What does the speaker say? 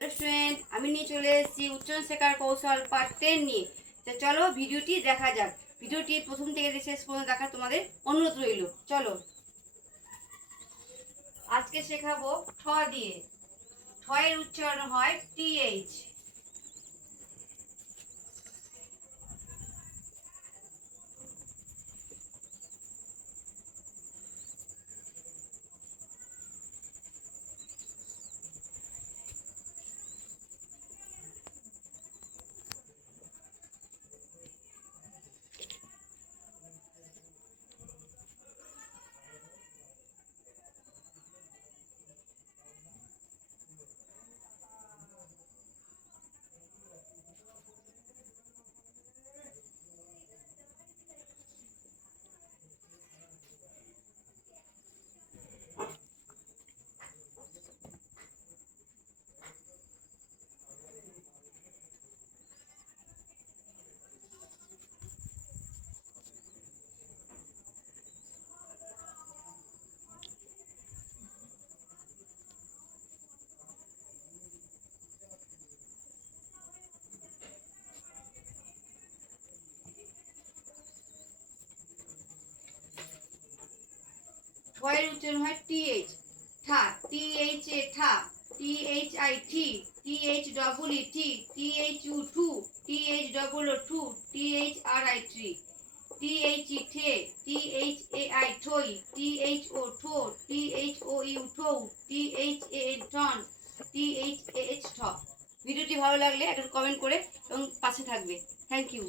Student, আমি নিয়ে চলে এসেছি উচ্চারণ শেখার কৌশল পার্ট 10 নিয়ে। তো চলো ভিডিওটি দেখা যাক। ভিডিওটি প্রথম থেকে শেষ পর্যন্ত দেখা তোমাদের অনুরোধ রইল। চলো, আজকে শেখাবো ঠ দিয়ে। ঠ এর উচ্চারণ হয় টিএইচ। ঠ এর উচ্চারণ হয় টিএইচ। ঠা, টিএইচ এ ঠা, টিএইচ আই ঠি, টিএইচ ডবল ই ঠি, টিএইচ ইউ ঠু, টিএইচ ডবল ও ঠু, টিএইচ আর আই ট্রি, টিএইচ ই ঠে, টিএইচ এ আই ঠই, টিএইচ ও ঠো, টিএইচ ও ইউ ঠৌ, টিএইচ এ এন ঠন, টিএইচ এ এইচ ঠ। ভিডিওটি ভালো লাগলে একটা কমেন্ট করে এবং পাশে থাকবে। Thank you.